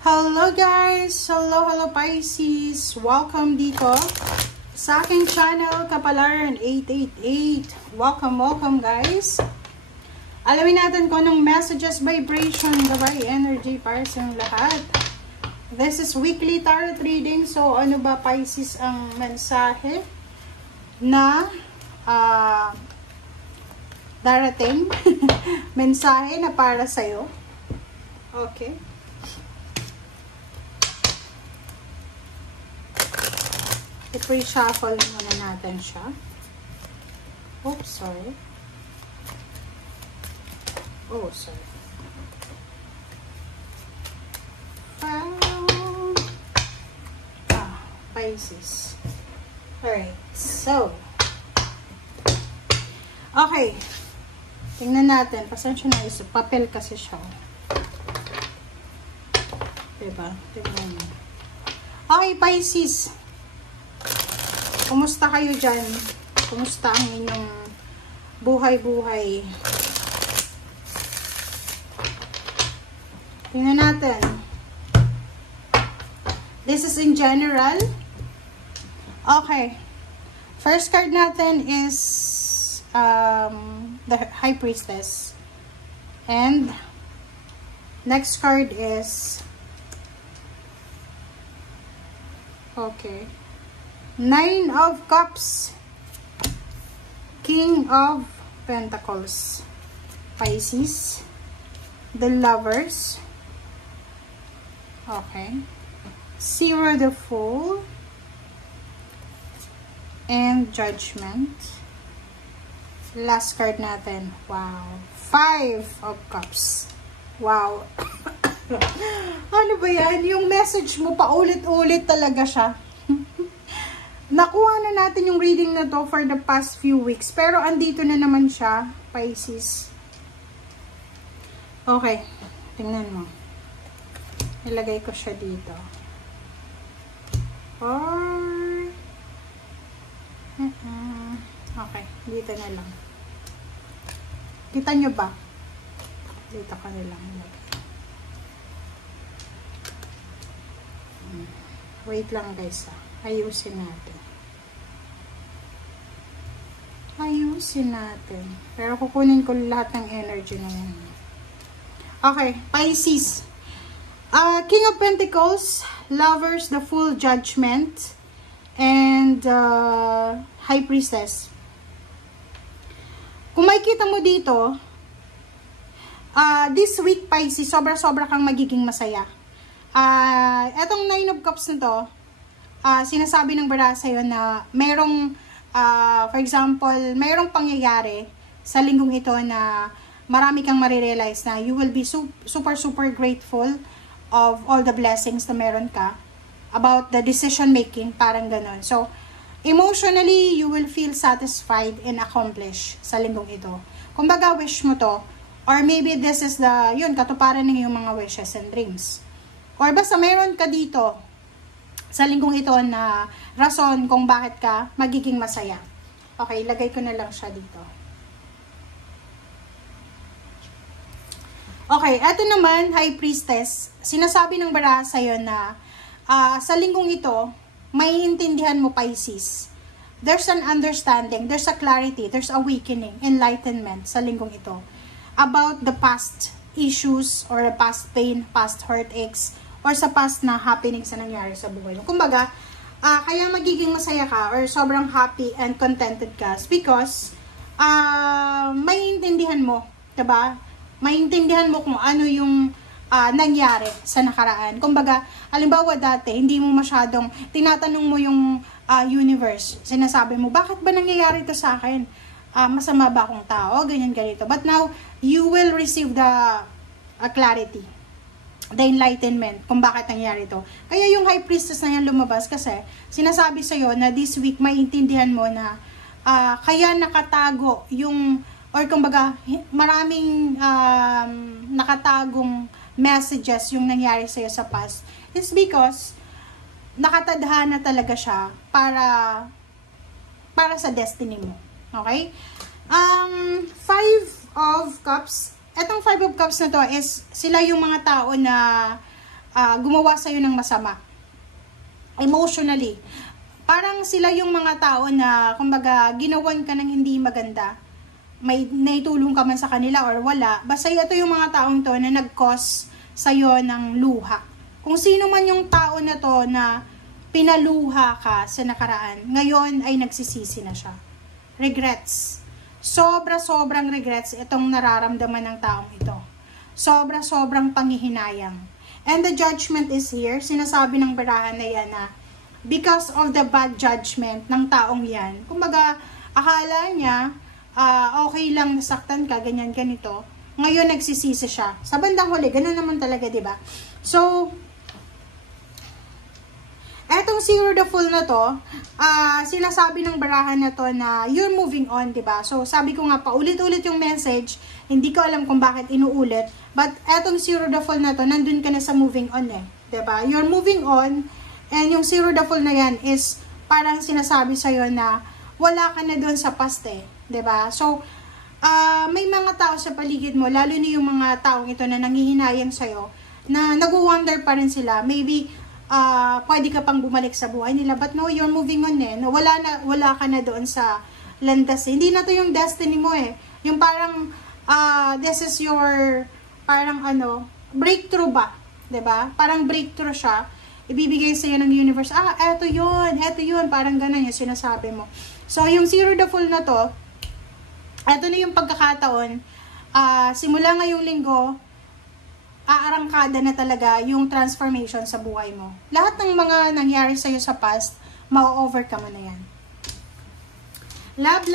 Hello guys! Hello Pisces! Welcome dito sa aking channel, Kapalaran 888. Welcome guys! Alamin natin kung anong messages, vibration, gabay, energy para sa lahat. This is weekly tarot reading. So ano ba Pisces ang mensahe na darating? Mensahe na para sa'yo. Okay. I-pre-shuffle muna natin siya. Oops, sorry. Oh, sorry. Pisces. Alright, so. Okay. Tingnan natin. Pasensya na isa. Papel kasi siya. Diba? Tingnan mo. Okay, Pisces. Kumusta kayo dyan? Kumusta ang inyong buhay-buhay? Tingnan natin. This is in general. Okay. First card natin is the High Priestess. And next card is okay. Nine of Cups, King of Pentacles, Pisces, the Lovers, okay, Zero the Fool, and Judgment. Last card natin, wow, Five of Cups, wow. Ano ba yan? Yung message mo paulit-ulit talaga siya. Nakuha na natin yung reading na to for the past few weeks. Pero andito na naman siya, Pisces. Okay. Tingnan mo. Nilagay ko siya dito. Okay. Dito na lang. Kita nyo ba? Dito ka na lang. Wait lang guys ha. Ayusin natin. Ayusin natin. Pero kukunin ko lahat ng energy na yan. Okay, Pisces. King of Pentacles, Lovers, the Full, Judgment, and High Priestess. Kung makikita mo dito, this week, Pisces, sobra-sobra kang magiging masaya. Etong Nine of Cups na to, sinasabi ng bara sa'yo na mayroong, for example, mayroong pangyayari sa linggong ito na marami kang marirealize na you will be super grateful of all the blessings na meron ka about the decision making, parang ganon. So, emotionally, you will feel satisfied and accomplished sa linggong ito. Kumbaga, wish mo to, or maybe this is the, yun, katuparan ng iyong mga wishes and dreams. Or basta mayroon ka dito, sa linggong ito na rason kung bakit ka magiging masaya. Okay, ilagay ko na lang siya dito. Okay, eto naman, High Priestess. Sinasabi ng bara sa'yo na sa linggong ito, maiintindihan mo, Pisces. There's an understanding, there's a clarity, there's awakening, enlightenment sa linggong ito about the past issues or the past pain, past heartaches, or sa past na happenings na nangyari sa buhay mo. Kumbaga, kaya magiging masaya ka or sobrang happy and contented ka because maiintindihan mo, diba? Maiintindihan mo kung ano yung nangyari sa nakaraan. Kumbaga, halimbawa dati, hindi mo masyadong tinatanong mo yung universe. Sinasabi mo, bakit ba nangyayari to sa akin? Masama ba akong tao? Ganyan, ganito. But now, you will receive the clarity, the enlightenment kung bakit nangyari ito. Kaya yung High Priestess na yan lumabas kasi sinasabi sa'yo na this week maintindihan mo na kaya nakatago yung, or kumbaga maraming nakatagong messages yung nangyari sa'yo sa past. It's because nakatadhana talaga siya para sa destiny mo. Okay? Five of Cups. Etong Five of Cups na to is sila yung mga tao na gumawa sa'yo ng masama. Emotionally. Parang sila yung mga tao na, kumbaga, ginawan ka ng hindi maganda. May naitulong ka man sa kanila or wala. Basta ito yung mga taong to na nag-cause sa'yo ng luha. Kung sino man yung tao na to na pinaluha ka sa nakaraan, ngayon ay nagsisisi na siya. Regrets. Sobra-sobrang regrets itong nararamdaman ng taong ito. Sobra-sobrang panghihinayang. And the judgment is here. Sinasabi ng barahan na yan na because of the bad judgment ng taong yan. Kumbaga, akala niya, okay lang nasaktan ka, ganyan, ganito. Ngayon, nagsisisi siya. Sa bandang huli, ganun naman talaga, diba? So, etong Zero the Fool na to, sinasabi ng barahan na to na you're moving on, diba? So, sabi ko nga, paulit-ulit yung message. Hindi ko alam kung bakit inuulit. But, etong Zero the Fool na to, nandun ka na sa moving on eh. Diba? You're moving on. And yung Zero the Fool na yan is parang sinasabi sa'yo na wala ka na doon sa past eh. Diba? So, may mga tao sa paligid mo, lalo na yung mga taong ito na nanghihinayang sa'yo, na nag-wonder pa rin sila. Maybe, pwede ka pang bumalik sa buhay nila. But no, you're moving on eh. No, wala ka na doon sa landas eh. Hindi na to yung destiny mo eh. Yung parang, this is your, parang breakthrough ba? Diba? Parang breakthrough siya. Ibibigay sa'yo ng universe, eto yun, parang ganun yung sinasabi mo. So, yung Zero the Fool na to, eto na yung pagkakataon, simula ngayong linggo, aarangkada na talaga yung transformation sa buhay mo. Lahat ng mga nangyari sa'yo sa past, ma-overcome mo na yan. Love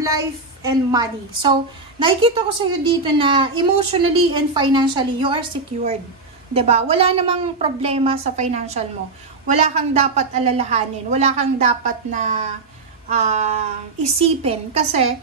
life, and money. So, nakikita ko sa'yo dito na emotionally and financially, you are secured. 'Di ba? Wala namang problema sa financial mo. Wala kang dapat alalahanin, wala kang dapat na isipin kasi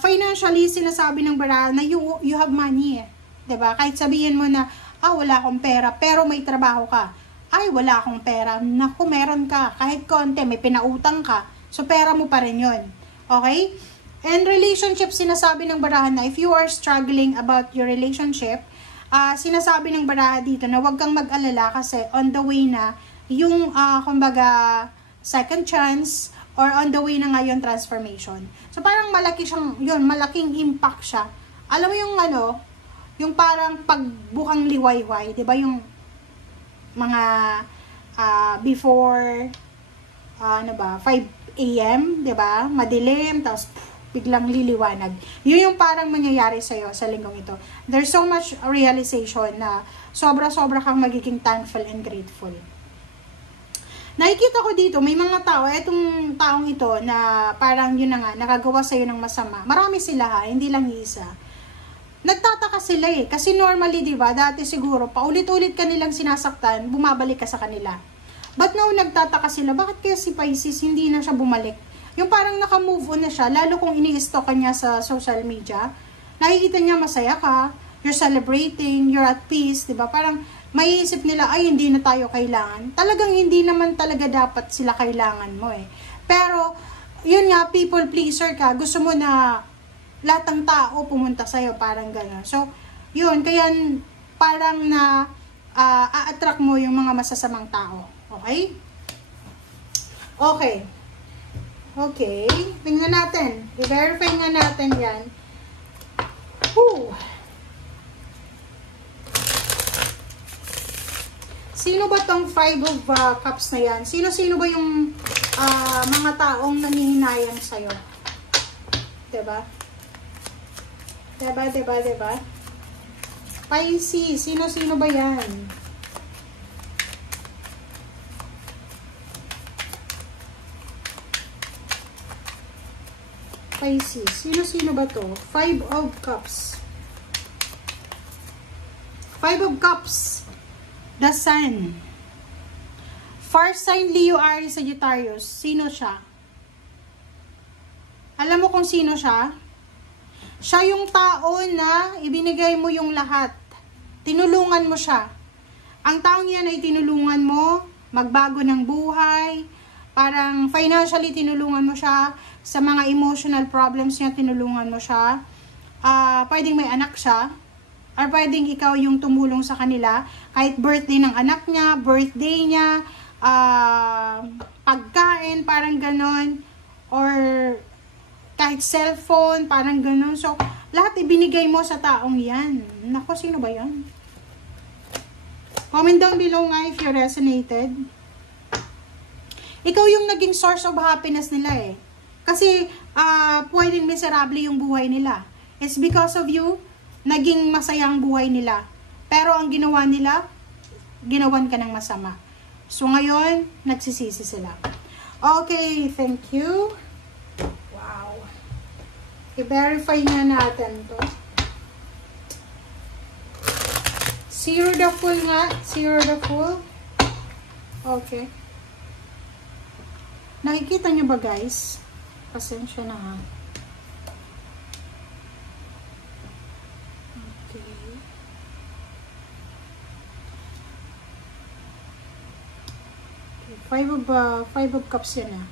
financially sinasabi ng barahan na you have money eh. 'Di ba? Kahit sabihin mo na wala akong pera pero may trabaho ka. Ay, wala akong pera. Naku, meron ka. Kahit konti, may pinautang ka. So, pera mo pa rin 'yon. Okay? And relationship, sinasabi ng barahan na if you are struggling about your relationship, sinasabi ng baraha dito na huwag kang mag-alala kasi on the way na yung kumbaga second chance or on the way na nga yung transformation. So parang malaki siyang, yun, malaking impact siya. Alam mo yung yung parang pagbukang liwayway, 'di ba? Yung mga before 5 AM, 'di ba? Madilim, tapos biglang liliwanag. Yun yung parang mangyayari sa'yo sa linggong ito. There's so much realization na sobra-sobra kang magiging thankful and grateful. Nakikita ko dito, may mga tao, etong taong ito na parang yun na nga, nakagawa sa'yo ng masama. Marami sila hindi lang isa. Nagtataka sila eh. Kasi normally, di ba, dati siguro, paulit-ulit ka nilang sinasaktan, bumabalik ka sa kanila. But now, nagtataka sila, bakit kaya si Pisces hindi na siya bumalik? Yung parang naka-move on na siya, lalo kung ini-stalk ka niya sa social media, nakikita niya masaya ka, you're celebrating, you're at peace, diba? Parang maiisip nila, ay, hindi na tayo kailangan. Talagang hindi naman talaga dapat sila kailangan mo eh. Pero, yun nga, people pleaser ka, gusto mo na lahat ng tao pumunta sa'yo, parang gano'n. So, yun, kaya parang na a-attract mo yung mga masasamang tao. Okay? Okay. Okay, tingnan natin. I-verify nga natin yan. Whew. Sino ba tong 5 of Cups na yan? Sino-sino ba yung mga taong nangihinayang sa'yo? Diba? Diba? Pisces, sino-sino ba yan? Pisces. Sino-sino ba to? 5 of Cups. 5 of Cups. The Sun. Fire sign Leo, Aries, Sagittarius. Sino siya? Alam mo kung sino siya? Siya yung tao na ibinigay mo yung lahat. Tinulungan mo siya. Ang taong yan ay tinulungan mo magbago ng buhay. Parang financially tinulungan mo siya. Sa mga emotional problems niya, tinulungan mo siya. Pwedeng may anak siya. or pwedeng ikaw yung tumulong sa kanila, kahit birthday ng anak niya, birthday niya, pagkain, parang ganon, or kahit cellphone, parang ganon. So, lahat ibinigay mo sa taong yan. Nako, sino ba yan? Comment down below nga if you resonated. Ikaw yung naging source of happiness nila eh. Kasi, pwedeng miserable yung buhay nila. It's because of you, naging masaya ang buhay nila. Pero ang ginawa nila, ginawan ka ng masama. So, ngayon, nagsisisi sila. Okay, thank you. Wow. I-verify nga natin to. Zero the full nga. Zero the full. Okay. Nakikita nyo ba guys? Pasensya na ha. Okay. Five of cups yan ha.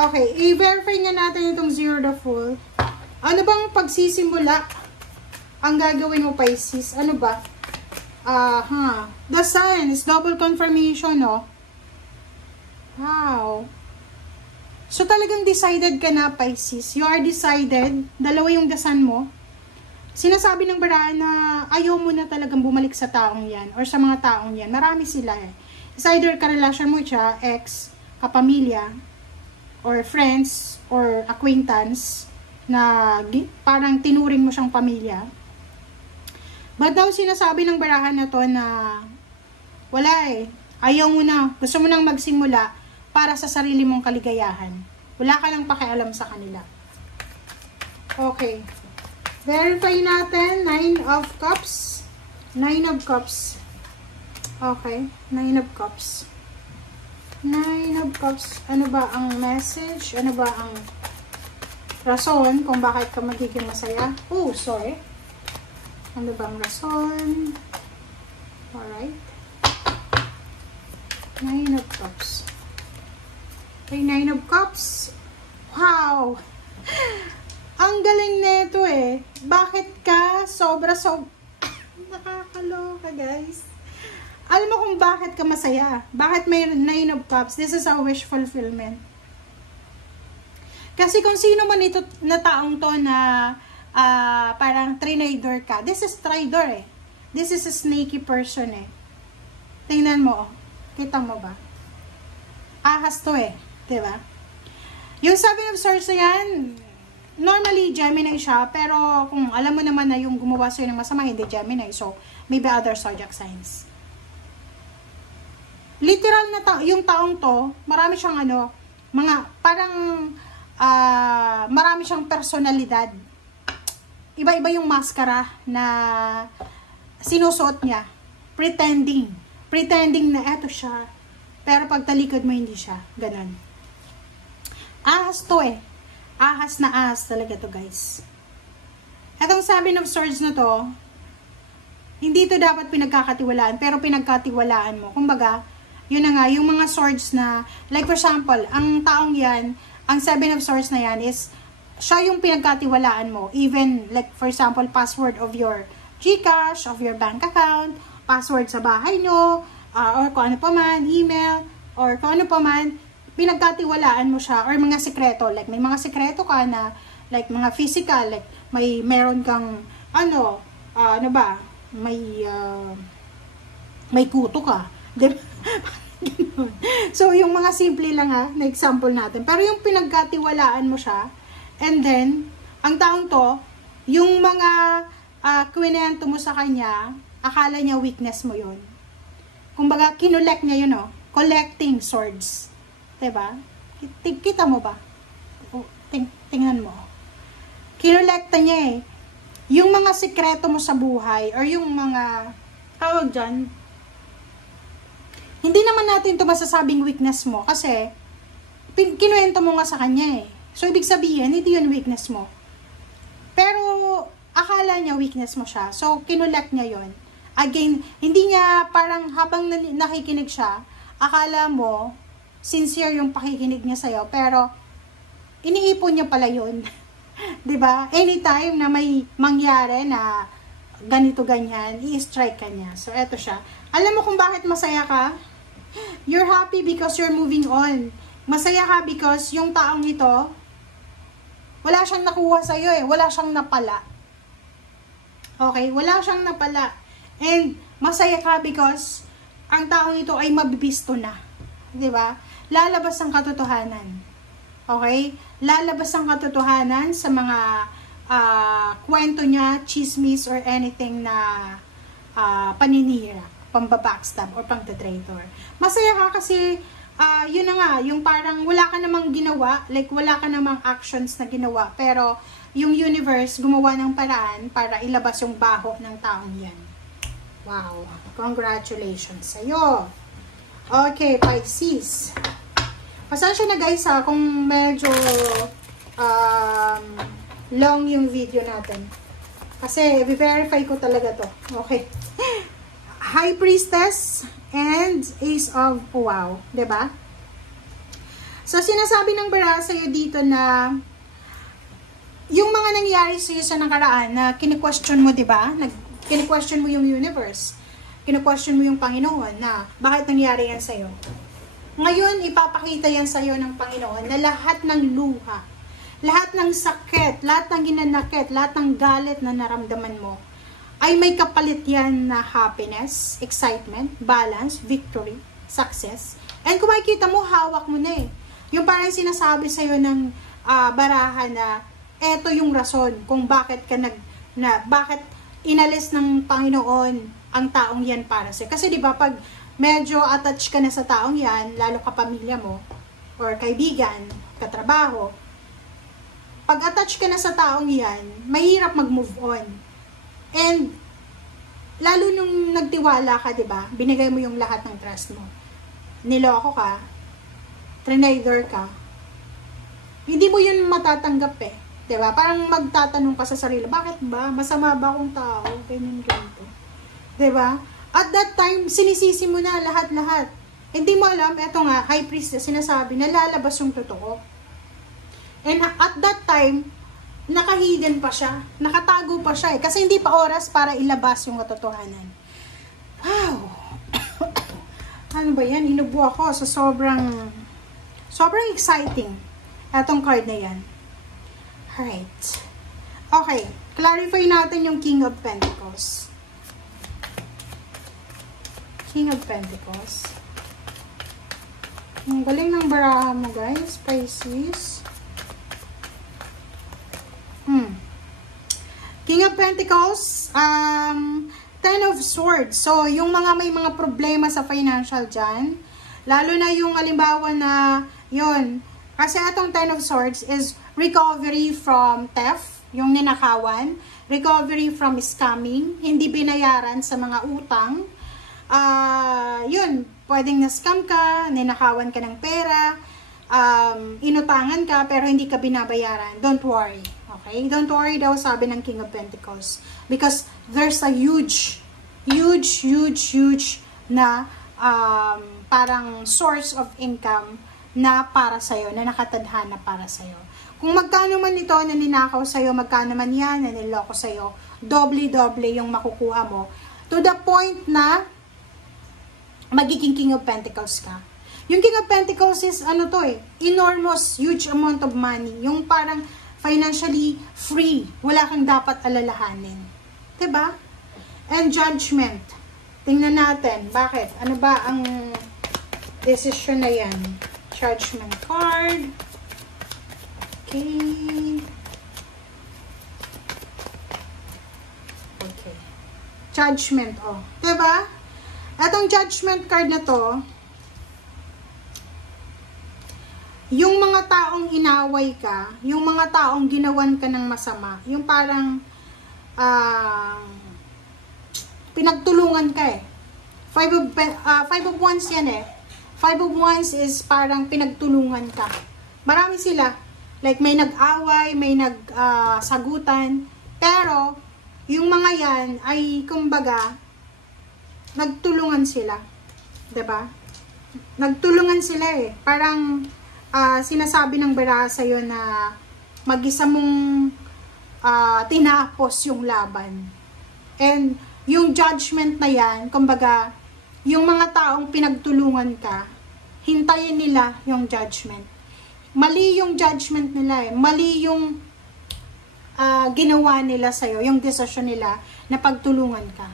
Okay, i-verify nga natin itong zero the full. Ano bang pagsisimula ang gagawin mo, Pisces? Ano ba? The sun is double confirmation, no? Wow. So, talagang decided ka na, Pisces. You are decided. Dalawa yung dasan mo. Sinasabi ng barahan na ayaw mo na talagang bumalik sa taong yan or sa mga taong yan. Marami sila eh. It's either karelasyon mo siya, ex, kapamilya, or friends, or acquaintance, na parang tinuring mo siyang pamilya. But daw sinasabi ng barahan na to na wala eh. Ayaw mo na. Gusto mo nang magsimula para sa sarili mong kaligayahan. Wala ka nang pakialam sa kanila. Okay. Verify natin. 9 of Cups. 9 of Cups. Okay. 9 of Cups. 9 of Cups. Ano ba ang message? Ano ba ang rason kung bakit ka magiging masaya? Oh, sorry. Ano ba ang rason? Alright. 9 of Cups. Okay, 9 of Cups. Wow! Ang galing nito eh. Bakit ka sobra nakakaloka guys. Alam mo kung bakit ka masaya. Bakit may 9 of Cups? This is a wish fulfillment. Kasi kung sino man ito na taong to na parang trinador ka. This is tridor eh. This is a snaky person eh. Tingnan mo. Kita mo ba? Ahas to eh. Diba? Yung 7 of Swords na yan, normally Gemini siya. Pero kung alam mo naman na yung gumawa sa'yo ng masama, hindi Gemini. So, maybe other zodiac signs. Literal na yung taong to, marami siyang marami siyang personalidad. Iba-iba yung maskara na sinusuot niya. Pretending na eto siya. Pero pag talikod mo, hindi siya. Ganon. Ahas to eh. Ahas na ahas talaga to guys. Etong 7 of Swords na to, hindi to dapat pinagkakatiwalaan, pero pinagkatiwalaan mo. Kumbaga, yun na nga, yung mga swords na, like for example, ang taong yan, ang 7 of Swords na yan is, siya yung pinagkatiwalaan mo. Even, like for example, password of your GCash, of your bank account, password sa bahay nyo, or kung ano pa man, email, or kung ano pa man, pinagkatiwalaan mo siya, or mga sekreto, like may mga sekreto ka na, like mga physical, like meron kang, may kuto ka, diba? So, yung mga simple lang na example natin, pero yung pinagkatiwalaan mo siya, and then, ang taong to, yung mga kwento mo sa kanya, akala niya weakness mo yun. Kumbaga, kinolect niya yun, collecting swords. Diba? Kita mo ba? Tingnan mo. Kinolekta niya eh. Yung mga sikreto mo sa buhay, or yung mga, tawag dyan, hindi naman natin ito masasabing weakness mo, kasi, kinuwento mo nga sa kanya eh. So, ibig sabihin, hindi yun weakness mo. Pero, akala niya weakness mo siya. So, kinolect niya yun. Again, hindi niya parang habang nakikinig siya, akala mo, sincere yung pakikinig niya sa'yo, pero, iniipon niya pala yun. Diba? Anytime na may mangyari na ganito ganyan, i-strike ka niya. So, eto siya. Alam mo kung bakit masaya ka? You're happy because you're moving on. Masaya ka because yung taong ito, wala siyang nakuha sa'yo eh. Wala siyang napala. Okay? Wala siyang napala. And, masaya ka because ang taong ito ay mabibisto na. Diba? Lalabas ang katotohanan. Okay? Lalabas ang katotohanan sa mga kwento niya, chismis, or anything na paninira, pambabackstab, or pang-traitor. Masaya ka kasi, yun na nga, yung parang wala ka namang ginawa, like wala ka namang actions na ginawa, pero yung universe gumawa ng paraan para ilabas yung baho ng taong yan. Wow! Congratulations sa'yo! Okay, Pisces. Pasensya na guys kung medyo long yung video natin. Kasi, i-verify ko talaga to. Okay. High Priestess and Ace of Wow. Diba? So, sinasabi ng bara sa'yo dito na yung mga nangyari sa'yo sa nakaraan na kini-question mo, diba? Kini-question mo yung universe. Kini-question mo yung Panginoon na bakit nangyari yan sa'yo. Ngayon, ipapakita yan sa'yo ng Panginoon na lahat ng luha, lahat ng sakit, lahat ng ginanakit, lahat ng galit na naramdaman mo, ay may kapalit yan na happiness, excitement, balance, victory, success. And kung makikita mo, hawak mo na eh. Yung parang sinasabi sa'yo ng baraha na eto yung rason kung bakit ka bakit inalis ng Panginoon ang taong yan para sa'yo. Kasi di ba pag medyo attached ka na sa taong yan, lalo ka pamilya mo, or kaibigan, katrabaho, pag attached ka na sa taong yan, mahirap mag-move on. And, lalo nung nagtiwala ka, diba? Binigay mo yung lahat ng trust mo. Niloko ka, trinaider ka, hindi mo yun matatanggap eh. Diba? Parang magtatanong ka sa sarili, bakit ba? Masama ba akong tao? Ganyan, ganito. Diba? At that time, sinisisi mo na lahat-lahat. Hindi mo alam, eto nga, High Priestess, sinasabi na lalabas yung totoo. And at that time, nakahidden pa siya. Nakatago pa siya eh. Kasi hindi pa oras para ilabas yung katotohanan. Wow! Ano ba yan? Inubo ako sa sobrang exciting. Etong card na yan. Alright. Okay. Clarify natin yung King of Pentacles. King of Pentacles. Ang galing ng baraha mo guys. Pisces. King of Pentacles, Ten of Swords. So, yung may mga problema sa financial dyan, lalo na yung halimbawa na, yun, kasi atong Ten of Swords is recovery from theft, yung ninakawan, recovery from scamming, hindi binayaran sa mga utang, yun, pwedeng na-scam ka, ninakawan ka ng pera, inutangan ka, pero hindi ka binabayaran. Don't worry. Okay? Don't worry daw, sabi ng King of Pentacles. Because there's a huge na parang source of income na para sa'yo, na nakatadhana para sa'yo. Kung magkano man ito na ninakaw sa'yo, magkano man yan na niloko sa'yo, doble-doble yung makukuha mo. To the point na magiging King of Pentacles ka. Yung King of Pentacles is, enormous, huge amount of money. Yung parang financially free. Wala kang dapat alalahanin. Diba? And Judgment. Tingnan natin. Bakit? Ano ba ang decision na yan? Judgment card. Okay. Okay. Judgment, oh. Diba? Etong Judgment card na to, yung mga taong inaway ka, yung mga taong ginawan ka ng masama, yung parang pinagtulungan ka eh. Five of Wands yan eh. Five of Wands is parang pinagtulungan ka. Marami sila. Like may nag-away, may nagsagutan. Pero, yung mga yan ay kumbaga, nagtulungan sila. 'Di ba? Nagtulungan sila eh. Parang sinasabi ng baraha sa'yo na mag-isa mong tinapos yung laban. And yung judgment na yan, kumbaga, yung mga taong pinagtulungan ka, hintayin nila yung judgment. Mali yung judgment nila eh. Mali yung ginawa nila sa'yo, yung desisyon nila na pagtulungan ka.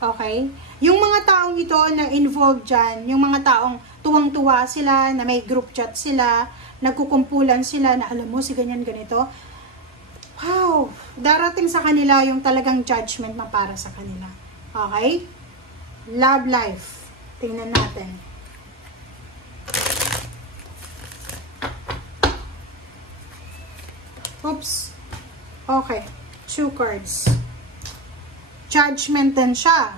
Okay? Yung mga taong ito na involved dyan, yung mga taong tuwang-tuwa sila, na may group chat sila, nagkukumpulan sila, na alam mo si ganyan ganito, wow! Darating sa kanila yung talagang judgment na para sa kanila. Okay? Love life. Tingnan natin. Oops. Okay. 2 cards. Judgment din siya.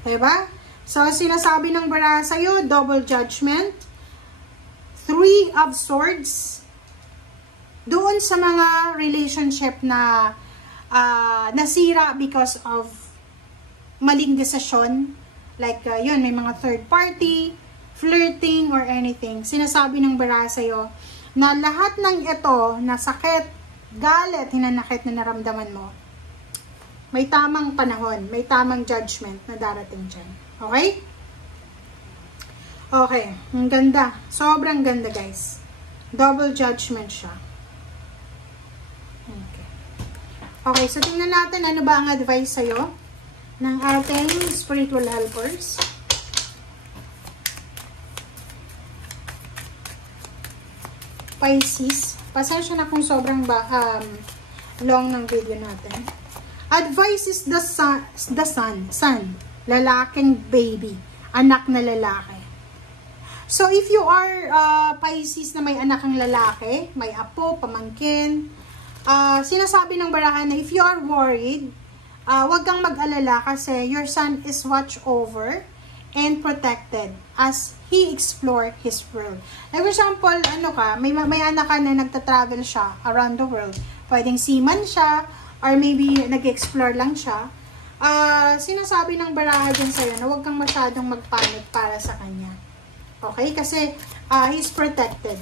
Diba? So, sinasabi ng baraha sa'yo, double judgment. 3 of Swords. Doon sa mga relationship na nasira because of maling desisyon. Like, yun, may mga third party, flirting, or anything. Sinasabi ng baraha sa'yo na lahat ng ito, na sakit, galit, hinanakit na naramdaman mo, may tamang panahon, may tamang judgment na darating dyan. Okay? Okay. Ang ganda. Sobrang ganda, guys. Double judgment siya. Okay. Okay, so tingnan natin ano ba ang advice sa'yo ng ating spiritual helpers. Pisces. Pasensya na kung sobrang long ng video natin. Advice is the son, lalaking baby, anak na lalaki. So, if you are Pisces na may anak ang lalaki, may apo, pamangkin, sinasabi ng baraha na if you are worried, wag kang mag-alala kasi your son is watched over and protected as he explore his world. Like for example, ano ka, may anak ka na nagta-travel siya around the world. Pwedeng seaman siya, or maybe nag-explore lang siya. Sinasabi ng baraha dyan sa'yo na huwag kang masyadong magpanic para sa kanya. Okay? Kasi he's protected.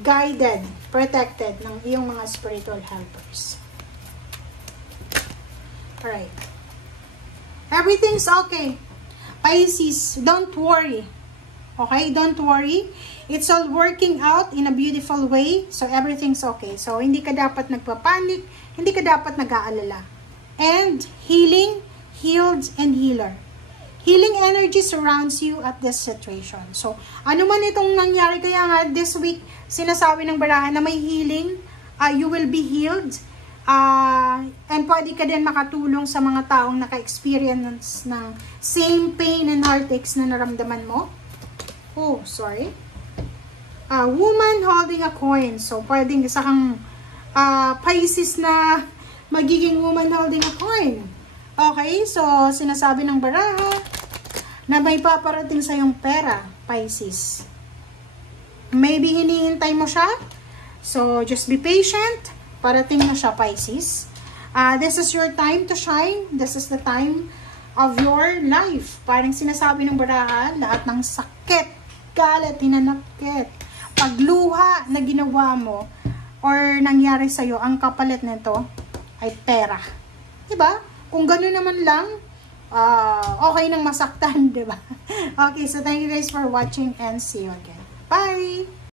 Guided, protected ng iyong mga spiritual helpers. Alright. Everything's okay. Pisces, don't worry. Okay? Don't worry. It's all working out in a beautiful way. So, everything's okay. So, hindi ka dapat nagpapanik. Hindi ka dapat nag-aalala. And, healing, healed, and healer. Healing energy surrounds you at this situation. So, ano man itong nangyari, kaya nga this week, sinasabi ng baraha na may healing, you will be healed. And pwede ka din makatulong sa mga taong naka-experience ng same pain and heartaches na naramdaman mo. Oh, sorry. Woman holding a coin. So, pwedeng isa kang Pisces na magiging woman holding a coin. Okay, so sinasabi ng baraha na may paparating sa yung pera, Pisces. Maybe hinihintay mo siya. So, just be patient. Parating na siya, Pisces. This is your time to shine. This is the time of your life. Parang sinasabi ng baraha, lahat ng sakit, galit, hinanakit, pagluha na ginawa mo or nangyari sa'yo, ang kapalit nito ay pera. Diba? Kung gano'n naman lang, okay nang masaktan, diba? Okay, so thank you guys for watching and see you again. Bye!